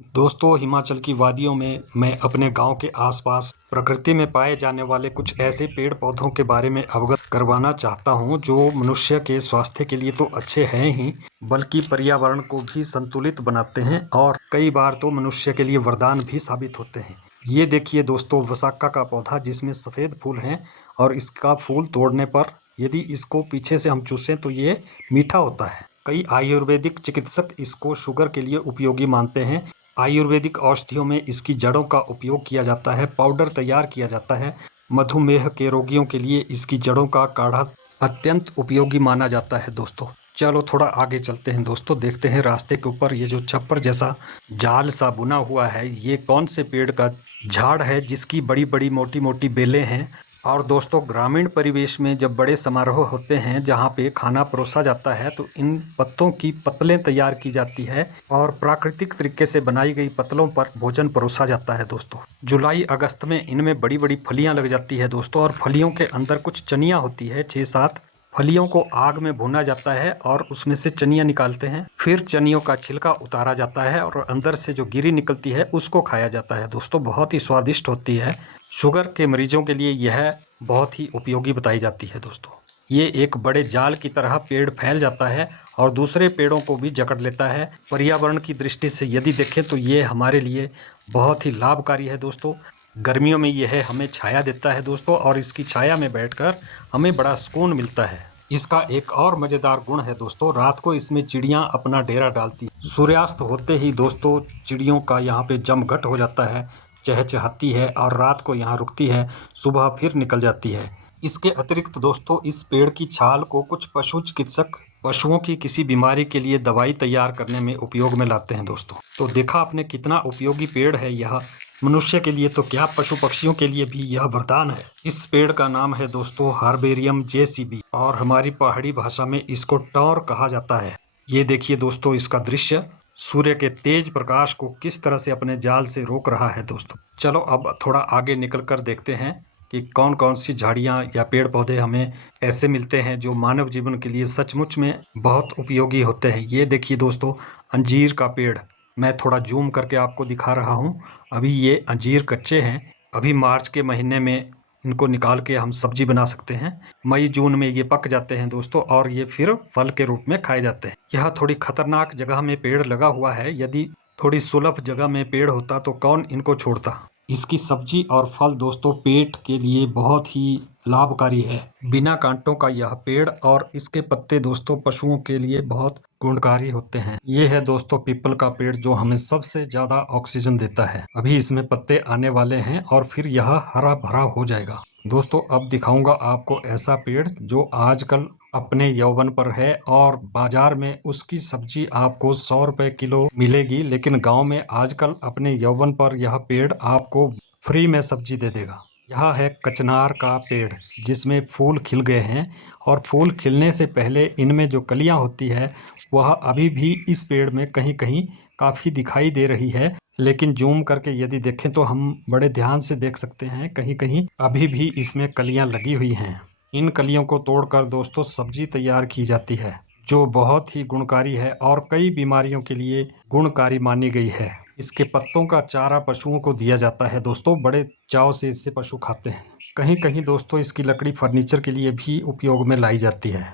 दोस्तों, हिमाचल की वादियों में मैं अपने गांव के आसपास प्रकृति में पाए जाने वाले कुछ ऐसे पेड़ पौधों के बारे में अवगत करवाना चाहता हूं जो मनुष्य के स्वास्थ्य के लिए तो अच्छे हैं ही, बल्कि पर्यावरण को भी संतुलित बनाते हैं और कई बार तो मनुष्य के लिए वरदान भी साबित होते हैं। ये देखिए दोस्तों, वसाका का पौधा जिसमें सफ़ेद फूल हैं और इसका फूल तोड़ने पर यदि इसको पीछे से हम चूसें तो ये मीठा होता है। कई आयुर्वेदिक चिकित्सक इसको शुगर के लिए उपयोगी मानते हैं। आयुर्वेदिक औषधियों में इसकी जड़ों का उपयोग किया जाता है, पाउडर तैयार किया जाता है। मधुमेह के रोगियों के लिए इसकी जड़ों का काढ़ा अत्यंत उपयोगी माना जाता है दोस्तों। चलो थोड़ा आगे चलते हैं दोस्तों, देखते हैं रास्ते के ऊपर ये जो छप्पर जैसा जाल सा बुना हुआ है, ये कौन से पेड़ का झाड़ है जिसकी बड़ी बड़ी मोटी मोटी बेलें हैं। और दोस्तों, ग्रामीण परिवेश में जब बड़े समारोह होते हैं जहाँ पे खाना परोसा जाता है तो इन पत्तों की पत्तलें तैयार की जाती है और प्राकृतिक तरीके से बनाई गई पत्तलों पर भोजन परोसा जाता है दोस्तों। जुलाई अगस्त में इनमें बड़ी बड़ी फलियां लग जाती है दोस्तों, और फलियों के अंदर कुछ चनियाँ होती है, 6-7 फलियों को आग में भुना जाता है और उसमें से चनियाँ निकालते हैं। फिर चनियों का छिलका उतारा जाता है और अंदर से जो गिरी निकलती है उसको खाया जाता है दोस्तों। बहुत ही स्वादिष्ट होती है। शुगर के मरीजों के लिए यह बहुत ही उपयोगी बताई जाती है दोस्तों। ये एक बड़े जाल की तरह पेड़ फैल जाता है और दूसरे पेड़ों को भी जकड़ लेता है। पर्यावरण की दृष्टि से यदि देखें तो ये हमारे लिए बहुत ही लाभकारी है दोस्तों। गर्मियों में यह हमें छाया देता है दोस्तों, और इसकी छाया में बैठकर हमें बड़ा सुकून मिलता है। इसका एक और मज़ेदार गुण है दोस्तों, रात को इसमें चिड़ियाँ अपना डेरा डालती। सूर्यास्त होते ही दोस्तों चिड़ियों का यहाँ पे जमघट हो जाता है, चहचहाती है और रात को यहाँ रुकती है, सुबह फिर निकल जाती है। इसके अतिरिक्त दोस्तों, इस पेड़ की छाल को कुछ पशु चिकित्सक पशुओं की किसी बीमारी के लिए दवाई तैयार करने में उपयोग में लाते हैं दोस्तों। तो देखा आपने कितना उपयोगी पेड़ है यह, मनुष्य के लिए तो क्या, पशु पक्षियों के लिए भी यह वरदान है। इस पेड़ का नाम है दोस्तों हार्बेरियम जेसीबी, और हमारी पहाड़ी भाषा में इसको टौर कहा जाता है। ये देखिए दोस्तों, इसका दृश्य सूर्य के तेज प्रकाश को किस तरह से अपने जाल से रोक रहा है दोस्तों। चलो अब थोड़ा आगे निकल कर देखते हैं कि कौन कौन सी झाड़ियाँ या पेड़ पौधे हमें ऐसे मिलते हैं जो मानव जीवन के लिए सचमुच में बहुत उपयोगी होते हैं। ये देखिए दोस्तों, अंजीर का पेड़, मैं थोड़ा जूम करके आपको दिखा रहा हूँ। अभी ये अंजीर कच्चे हैं, अभी मार्च के महीने में इनको निकाल के हम सब्जी बना सकते हैं। मई जून में ये पक जाते हैं दोस्तों और ये फिर फल के रूप में खाए जाते हैं। यह थोड़ी खतरनाक जगह में पेड़ लगा हुआ है, यदि थोड़ी सुलभ जगह में पेड़ होता तो कौन इनको छोड़ता। इसकी सब्जी और फल दोस्तों पेट के लिए बहुत ही लाभकारी है। बिना कांटों का यह पेड़ और इसके पत्ते दोस्तों पशुओं के लिए बहुत गुणकारी होते हैं। ये है दोस्तों पीपल का पेड़ जो हमें सबसे ज्यादा ऑक्सीजन देता है। अभी इसमें पत्ते आने वाले हैं और फिर यह हरा भरा हो जाएगा। दोस्तों अब दिखाऊंगा आपको ऐसा पेड़ जो आजकल अपने यौवन पर है और बाजार में उसकी सब्जी आपको 100 रुपए किलो मिलेगी, लेकिन गांव में आजकल अपने यौवन पर यह पेड़ आपको फ्री में सब्जी दे देगा। यह है कचनार का पेड़ जिसमें फूल खिल गए हैं, और फूल खिलने से पहले इनमें जो कलियां होती है वह अभी भी इस पेड़ में कहीं कहीं काफ़ी दिखाई दे रही है। लेकिन जूम करके यदि देखें तो हम बड़े ध्यान से देख सकते हैं कहीं कहीं अभी भी इसमें कलियां लगी हुई हैं। इन कलियों को तोड़कर दोस्तों सब्जी तैयार की जाती है जो बहुत ही गुणकारी है और कई बीमारियों के लिए गुणकारी मानी गई है। इसके पत्तों का चारा पशुओं को दिया जाता है दोस्तों, बड़े चाव से इससे पशु खाते हैं। कहीं कहीं दोस्तों इसकी लकड़ी फर्नीचर के लिए भी उपयोग में लाई जाती है।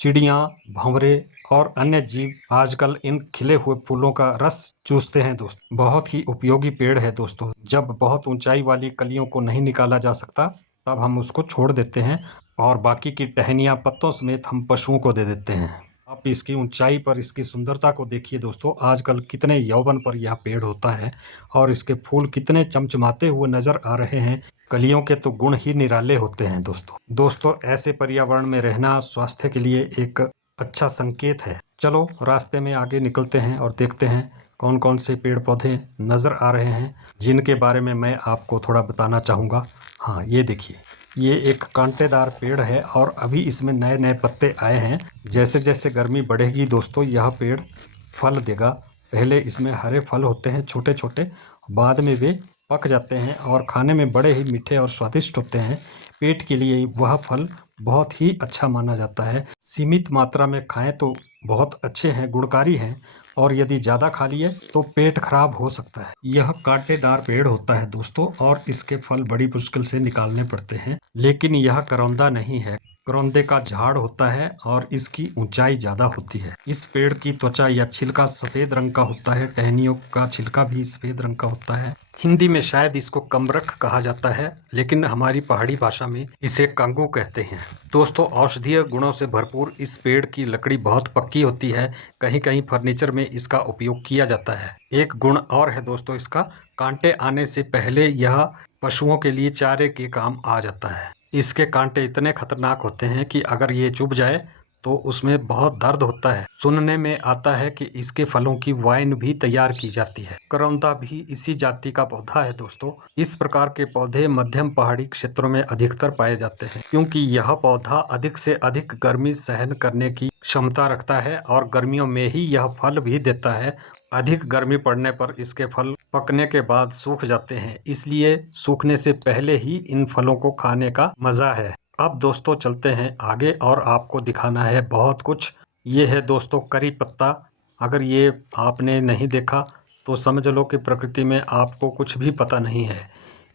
चिड़ियाँ, भंवरे और अन्य जीव आजकल इन खिले हुए फूलों का रस चूसते हैं दोस्तों। बहुत ही उपयोगी पेड़ है दोस्तों। जब बहुत ऊंचाई वाली कलियों को नहीं निकाला जा सकता तब हम उसको छोड़ देते हैं और बाकी की टहनियाँ पत्तों समेत हम पशुओं को दे देते हैं। आप इसकी ऊंचाई पर इसकी सुंदरता को देखिए दोस्तों, आजकल कितने यौवन पर यह पेड़ होता है और इसके फूल कितने चमचमाते हुए नजर आ रहे हैं। कलियों के तो गुण ही निराले होते हैं दोस्तों ऐसे पर्यावरण में रहना स्वास्थ्य के लिए एक अच्छा संकेत है। चलो रास्ते में आगे निकलते हैं और देखते हैं कौन कौन से पेड़ पौधे नज़र आ रहे हैं जिनके बारे में मैं आपको थोड़ा बताना चाहूँगा। हाँ ये देखिए, ये एक कांटेदार पेड़ है और अभी इसमें नए नए पत्ते आए हैं। जैसे जैसे गर्मी बढ़ेगी दोस्तों यह पेड़ फल देगा। पहले इसमें हरे फल होते हैं छोटे छोटे, बाद में वे पक जाते हैं और खाने में बड़े ही मीठे और स्वादिष्ट होते हैं। पेट के लिए वह फल बहुत ही अच्छा माना जाता है। सीमित मात्रा में खाएं तो बहुत अच्छे हैं, गुणकारी हैं, और यदि ज़्यादा खा लिए तो पेट खराब हो सकता है। यह कांटेदार पेड़ होता है दोस्तों, और इसके फल बड़ी मुश्किल से निकालने पड़ते हैं। लेकिन यह करौंदा नहीं है, करौंदे का झाड़ होता है और इसकी ऊंचाई ज्यादा होती है। इस पेड़ की त्वचा या छिलका सफेद रंग का होता है, टहनियों का छिलका भी सफेद रंग का होता है। हिंदी में शायद इसको कमरख कहा जाता है, लेकिन हमारी पहाड़ी भाषा में इसे कंगू कहते हैं। दोस्तों, औषधीय गुणों से भरपूर इस पेड़ की लकड़ी बहुत पक्की होती है। कहीं कहीं फर्नीचर में इसका उपयोग किया जाता है। एक गुण और है दोस्तों इसका, कांटे आने से पहले यह पशुओं के लिए चारे के काम आ जाता है। इसके कांटे इतने खतरनाक होते हैं कि अगर ये चुभ जाए तो उसमें बहुत दर्द होता है। सुनने में आता है कि इसके फलों की वाइन भी तैयार की जाती है। करौंदा भी इसी जाति का पौधा है दोस्तों। इस प्रकार के पौधे मध्यम पहाड़ी क्षेत्रों में अधिकतर पाए जाते हैं, क्योंकि यह पौधा अधिक से अधिक गर्मी सहन करने की क्षमता रखता है और गर्मियों में ही यह फल भी देता है। अधिक गर्मी पड़ने पर इसके फल पकने के बाद सूख जाते हैं, इसलिए सूखने से पहले ही इन फलों को खाने का मजा है। अब दोस्तों चलते हैं आगे और आपको दिखाना है बहुत कुछ। ये है दोस्तों करी पत्ता। अगर ये आपने नहीं देखा तो समझ लो कि प्रकृति में आपको कुछ भी पता नहीं है।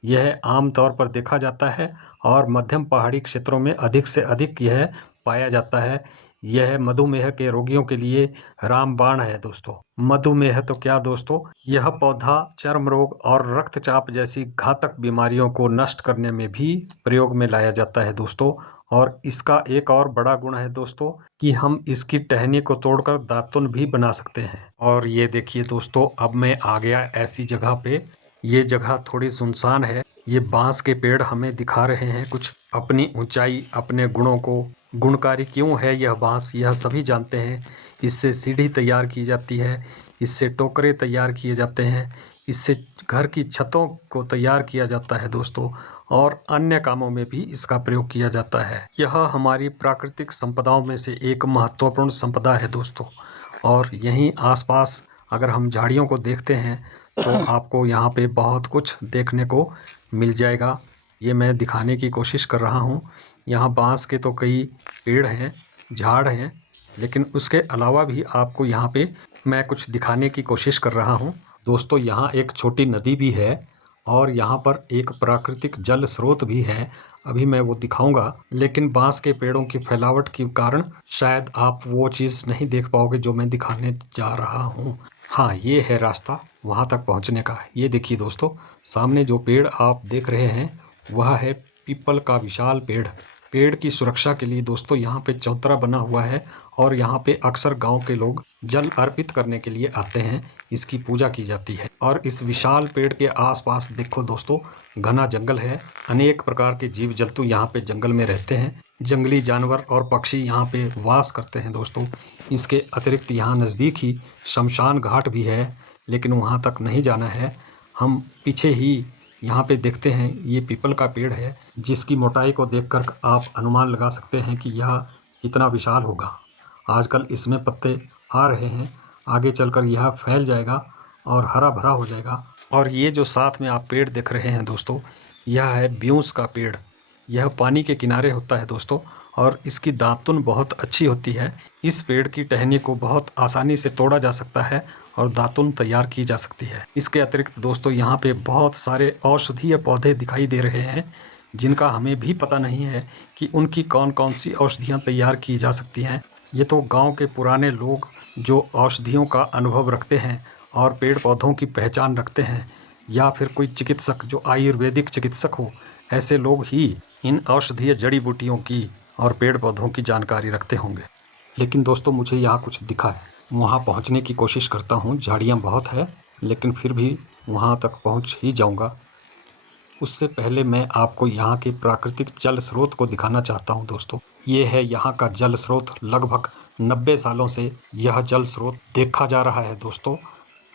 यह आम तौर पर देखा जाता है और मध्यम पहाड़ी क्षेत्रों में अधिक से अधिक यह पाया जाता है। यह मधुमेह के रोगियों के लिए रामबाण है दोस्तों। मधुमेह तो क्या दोस्तों, यह पौधा चर्म रोग और रक्तचाप जैसी घातक बीमारियों को नष्ट करने में भी प्रयोग में लाया जाता है दोस्तों। और इसका एक और बड़ा गुण है दोस्तों कि हम इसकी टहनी को तोड़कर दातुन भी बना सकते हैं। और ये देखिए दोस्तों, अब मैं आ गया ऐसी जगह पे, ये जगह थोड़ी सुनसान है। ये बांस के पेड़ हमें दिखा रहे हैं कुछ अपनी ऊंचाई, अपने गुणों को। गुणकारी क्यों है यह बांस, यह सभी जानते हैं। इससे सीढ़ी तैयार की जाती है, इससे टोकरे तैयार किए जाते हैं, इससे घर की छतों को तैयार किया जाता है दोस्तों, और अन्य कामों में भी इसका प्रयोग किया जाता है। यह हमारी प्राकृतिक संपदाओं में से एक महत्वपूर्ण संपदा है दोस्तों। और यहीं आसपास अगर हम झाड़ियों को देखते हैं तो आपको यहाँ पे बहुत कुछ देखने को मिल जाएगा। ये मैं दिखाने की कोशिश कर रहा हूँ। यहाँ बांस के तो कई पेड़ हैं, झाड़ हैं, लेकिन उसके अलावा भी आपको यहाँ पे मैं कुछ दिखाने की कोशिश कर रहा हूँ। दोस्तों, यहाँ एक छोटी नदी भी है और यहाँ पर एक प्राकृतिक जल स्रोत भी है। अभी मैं वो दिखाऊंगा, लेकिन बांस के पेड़ों की फैलावट के कारण शायद आप वो चीज़ नहीं देख पाओगे जो मैं दिखाने जा रहा हूँ। हाँ, ये है रास्ता वहाँ तक पहुँचने का। ये देखिए दोस्तों, सामने जो पेड़ आप देख रहे हैं वह है पीपल का विशाल पेड़। पेड़ की सुरक्षा के लिए दोस्तों यहाँ पे चौतरा बना हुआ है और यहाँ पे अक्सर गांव के लोग जल अर्पित करने के लिए आते हैं, इसकी पूजा की जाती है। और इस विशाल पेड़ के आसपास देखो दोस्तों, घना जंगल है। अनेक प्रकार के जीव जंतु यहाँ पे जंगल में रहते हैं। जंगली जानवर और पक्षी यहाँ पे वास करते हैं दोस्तों। इसके अतिरिक्त यहाँ नज़दीक ही शमशान घाट भी है, लेकिन वहाँ तक नहीं जाना है। हम पीछे ही यहाँ पे देखते हैं, ये पीपल का पेड़ है जिसकी मोटाई को देखकर आप अनुमान लगा सकते हैं कि यह कितना विशाल होगा। आजकल इसमें पत्ते आ रहे हैं, आगे चलकर यह फैल जाएगा और हरा भरा हो जाएगा। और ये जो साथ में आप पेड़ देख रहे हैं दोस्तों, यह है ब्यूंस का पेड़। यह पानी के किनारे होता है दोस्तों, और इसकी दातुन बहुत अच्छी होती है। इस पेड़ की टहनी को बहुत आसानी से तोड़ा जा सकता है और दातुन तैयार की जा सकती है। इसके अतिरिक्त दोस्तों यहाँ पे बहुत सारे औषधीय पौधे दिखाई दे रहे हैं, जिनका हमें भी पता नहीं है कि उनकी कौन कौन सी औषधियाँ तैयार की जा सकती हैं। ये तो गांव के पुराने लोग जो औषधियों का अनुभव रखते हैं और पेड़ पौधों की पहचान रखते हैं, या फिर कोई चिकित्सक जो आयुर्वेदिक चिकित्सक हो, ऐसे लोग ही इन औषधीय जड़ी बूटियों की और पेड़ पौधों की जानकारी रखते होंगे। लेकिन दोस्तों, मुझे यहाँ कुछ दिखा है, वहाँ पहुँचने की कोशिश करता हूँ। झाड़ियाँ बहुत है, लेकिन फिर भी वहाँ तक पहुँच ही जाऊँगा। उससे पहले मैं आपको यहाँ के प्राकृतिक जल स्रोत को दिखाना चाहता हूँ दोस्तों। ये है यहाँ का जल स्रोत। लगभग 90 सालों से यह जल स्रोत देखा जा रहा है दोस्तों।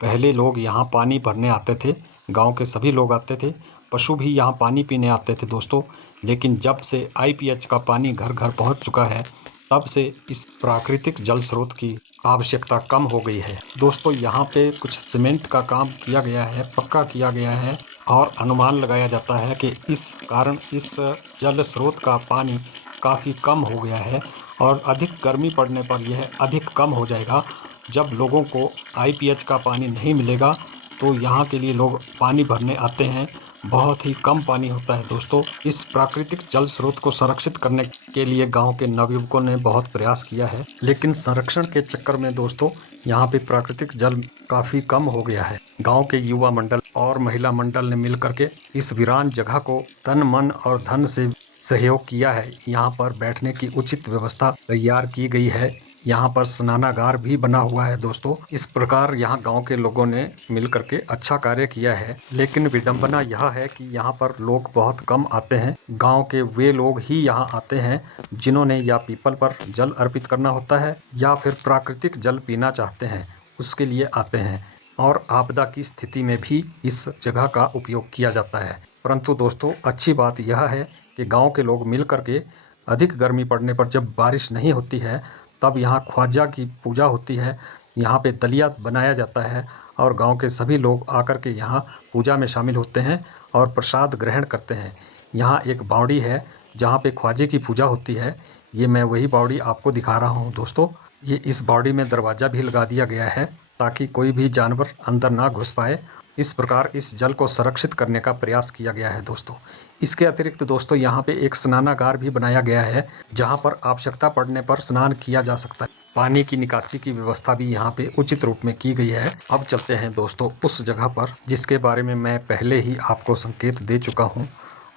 पहले लोग यहाँ पानी भरने आते थे, गांव के सभी लोग आते थे, पशु भी यहाँ पानी पीने आते थे दोस्तों। लेकिन जब से IPH का पानी घर घर पहुँच चुका है, तब से इस प्राकृतिक जल स्रोत की आवश्यकता कम हो गई है दोस्तों। यहाँ पे कुछ सीमेंट का काम किया गया है, पक्का किया गया है, और अनुमान लगाया जाता है कि इस कारण इस जल स्रोत का पानी काफ़ी कम हो गया है और अधिक गर्मी पड़ने पर यह अधिक कम हो जाएगा जब लोगों को आईपीएच का पानी नहीं मिलेगा तो यहाँ के लिए लोग पानी भरने आते हैं। बहुत ही कम पानी होता है दोस्तों। इस प्राकृतिक जल स्रोत को संरक्षित करने के लिए गांव के नवयुवकों ने बहुत प्रयास किया है, लेकिन संरक्षण के चक्कर में दोस्तों यहाँ पे प्राकृतिक जल काफी कम हो गया है। गांव के युवा मंडल और महिला मंडल ने मिलकर के इस वीरान जगह को तन मन और धन से सहयोग किया है। यहाँ पर बैठने की उचित व्यवस्था तैयार की गई है। यहाँ पर स्नानागार भी बना हुआ है दोस्तों। इस प्रकार यहाँ गांव के लोगों ने मिलकर के अच्छा कार्य किया है, लेकिन विडंबना यह है कि यहाँ पर लोग बहुत कम आते हैं। गांव के वे लोग ही यहाँ आते हैं जिन्होंने या पीपल पर जल अर्पित करना होता है या फिर प्राकृतिक जल पीना चाहते हैं, उसके लिए आते हैं। और आपदा की स्थिति में भी इस जगह का उपयोग किया जाता है। परंतु दोस्तों अच्छी बात यह है कि गांव के लोग मिल करके अधिक गर्मी पड़ने पर जब बारिश नहीं होती है तब यहाँ ख्वाजा की पूजा होती है। यहाँ पे दलिया बनाया जाता है और गांव के सभी लोग आकर के यहाँ पूजा में शामिल होते हैं और प्रसाद ग्रहण करते हैं। यहाँ एक बावड़ी है जहाँ पे ख्वाजे की पूजा होती है। ये मैं वही बावड़ी आपको दिखा रहा हूँ दोस्तों। ये इस बावड़ी में दरवाज़ा भी लगा दिया गया है ताकि कोई भी जानवर अंदर ना घुस पाए। इस प्रकार इस जल को संरक्षित करने का प्रयास किया गया है दोस्तों। इसके अतिरिक्त दोस्तों यहाँ पे एक स्नानागार भी बनाया गया है जहाँ पर आवश्यकता पड़ने पर स्नान किया जा सकता है। पानी की निकासी की व्यवस्था भी यहाँ पे उचित रूप में की गई है। अब चलते हैं दोस्तों उस जगह पर जिसके बारे में मैं पहले ही आपको संकेत दे चुका हूँ,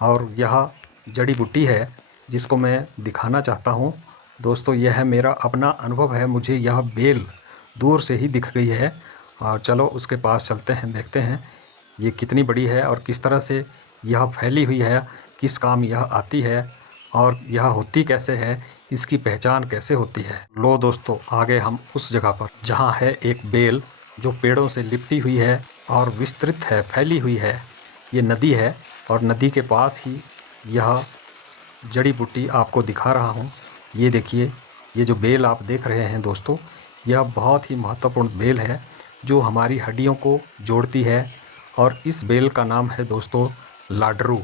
और यह जड़ी बूटी है जिसको मैं दिखाना चाहता हूँ दोस्तों। यह मेरा अपना अनुभव है, मुझे यह बेल दूर से ही दिख गई है। और चलो उसके पास चलते हैं, देखते हैं ये कितनी बड़ी है और किस तरह से यह फैली हुई है, किस काम यह आती है और यह होती कैसे है, इसकी पहचान कैसे होती है। लो दोस्तों आ गए हम उस जगह पर जहाँ है एक बेल जो पेड़ों से लिपटी हुई है और विस्तृत है, फैली हुई है। ये नदी है और नदी के पास ही यह जड़ी बूटी आपको दिखा रहा हूँ। ये देखिए, ये जो बेल आप देख रहे हैं दोस्तों, यह बहुत ही महत्वपूर्ण बेल है जो हमारी हड्डियों को जोड़ती है। और इस बेल का नाम है दोस्तों लाडरू।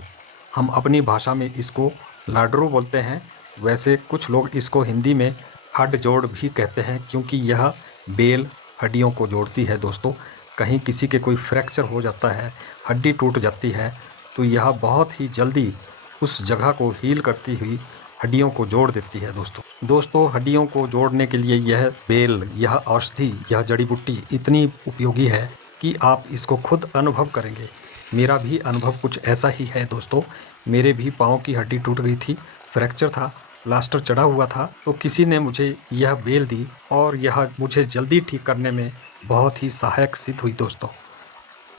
हम अपनी भाषा में इसको लाडरू बोलते हैं। वैसे कुछ लोग इसको हिंदी में हड्ड जोड़ भी कहते हैं, क्योंकि यह बेल हड्डियों को जोड़ती है दोस्तों। कहीं किसी के कोई फ्रैक्चर हो जाता है, हड्डी टूट जाती है, तो यह बहुत ही जल्दी उस जगह को हील करती हुई हड्डियों को जोड़ देती है दोस्तों। हड्डियों को जोड़ने के लिए यह बेल, यह औषधि, यह जड़ी बूटी इतनी उपयोगी है कि आप इसको खुद अनुभव करेंगे। मेरा भी अनुभव कुछ ऐसा ही है दोस्तों। मेरे भी पाँव की हड्डी टूट गई थी, फ्रैक्चर था, प्लास्टर चढ़ा हुआ था, तो किसी ने मुझे यह बेल दी और यह मुझे जल्दी ठीक करने में बहुत ही सहायक सिद्ध हुई दोस्तों।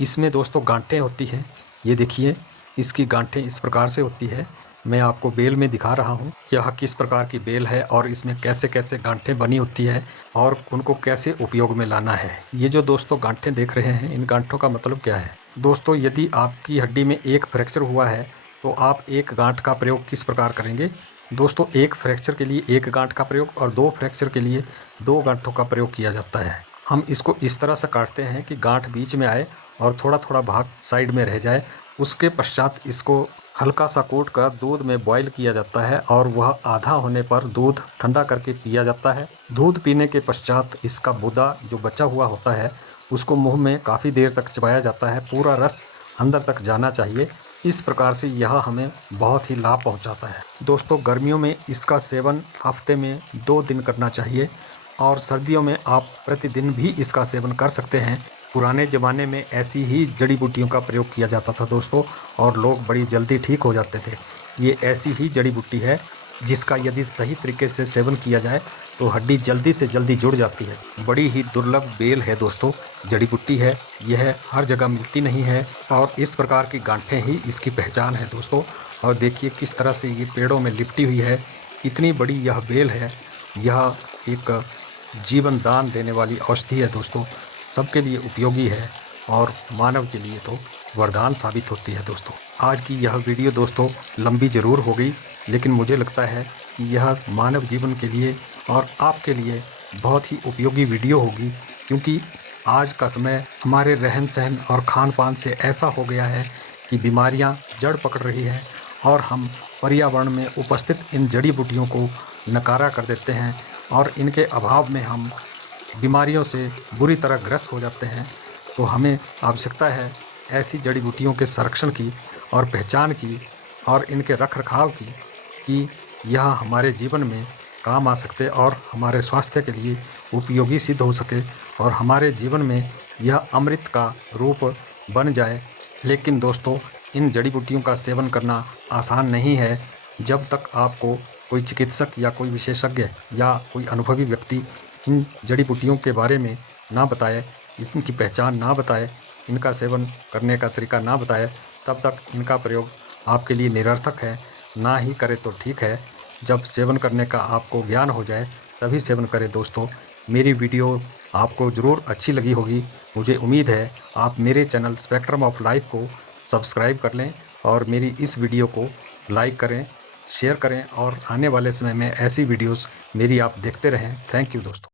इसमें दोस्तों गांठें होती हैं। ये देखिए, इसकी गांठें इस प्रकार से होती है। मैं आपको बेल में दिखा रहा हूँ यह किस प्रकार की बेल है और इसमें कैसे कैसे गांठें बनी होती है और उनको कैसे उपयोग में लाना है। ये जो दोस्तों गांठें देख रहे हैं, इन गांठों का मतलब क्या है दोस्तों? यदि आपकी हड्डी में एक फ्रैक्चर हुआ है तो आप एक गांठ का प्रयोग किस प्रकार करेंगे दोस्तों? एक फ्रैक्चर के लिए एक गांठ का प्रयोग और दो फ्रैक्चर के लिए दो गांठों का प्रयोग किया जाता है। हम इसको इस तरह से काटते हैं कि गांठ बीच में आए और थोड़ा थोड़ा भाग साइड में रह जाए। उसके पश्चात इसको हल्का सा कूट कर दूध में बॉईल किया जाता है और वह आधा होने पर दूध ठंडा करके पिया जाता है। दूध पीने के पश्चात इसका बूदा जो बचा हुआ होता है उसको मुंह में काफ़ी देर तक चबाया जाता है, पूरा रस अंदर तक जाना चाहिए। इस प्रकार से यह हमें बहुत ही लाभ पहुंचाता है दोस्तों। गर्मियों में इसका सेवन हफ्ते में 2 दिन करना चाहिए और सर्दियों में आप प्रतिदिन भी इसका सेवन कर सकते हैं। पुराने ज़माने में ऐसी ही जड़ी बूटियों का प्रयोग किया जाता था दोस्तों और लोग बड़ी जल्दी ठीक हो जाते थे। ये ऐसी ही जड़ी बूटी है जिसका यदि सही तरीके से सेवन किया जाए तो हड्डी जल्दी से जल्दी जुड़ जाती है। बड़ी ही दुर्लभ बेल है दोस्तों, जड़ी बूटी है, यह हर जगह मिलती नहीं है और इस प्रकार की गांठें ही इसकी पहचान है दोस्तों। और देखिए किस तरह से ये पेड़ों में लिपटी हुई है, इतनी बड़ी यह बेल है। यह एक जीवन दान देने वाली औषधि है दोस्तों, सबके लिए उपयोगी है और मानव के लिए तो वरदान साबित होती है दोस्तों। आज की यह वीडियो दोस्तों लंबी ज़रूर हो गई, लेकिन मुझे लगता है कि यह मानव जीवन के लिए और आपके लिए बहुत ही उपयोगी वीडियो होगी, क्योंकि आज का समय हमारे रहन सहन और खान पान से ऐसा हो गया है कि बीमारियां जड़ पकड़ रही है और हम पर्यावरण में उपस्थित इन जड़ी बूटियों को नकारा कर देते हैं और इनके अभाव में हम बीमारियों से बुरी तरह ग्रस्त हो जाते हैं। तो हमें आवश्यकता है ऐसी जड़ी बूटियों के संरक्षण की और पहचान की और इनके रख रखाव की कि यह हमारे जीवन में काम आ सकते और हमारे स्वास्थ्य के लिए उपयोगी सिद्ध हो सके और हमारे जीवन में यह अमृत का रूप बन जाए। लेकिन दोस्तों, इन जड़ी बूटियों का सेवन करना आसान नहीं है जब तक आपको कोई चिकित्सक या कोई विशेषज्ञ या कोई अनुभवी व्यक्ति इन जड़ी बूटियों के बारे में ना बताए, इनकी पहचान ना बताए, इनका सेवन करने का तरीका ना बताए, तब तक इनका प्रयोग आपके लिए निरर्थक है। ना ही करें तो ठीक है। जब सेवन करने का आपको ज्ञान हो जाए तभी सेवन करें। दोस्तों, मेरी वीडियो आपको ज़रूर अच्छी लगी होगी। मुझे उम्मीद है आप मेरे चैनल स्पेक्ट्रम ऑफ लाइफ को सब्सक्राइब कर लें और मेरी इस वीडियो को लाइक करें, शेयर करें और आने वाले समय में ऐसी वीडियोस मेरी आप देखते रहें। थैंक यू दोस्तों।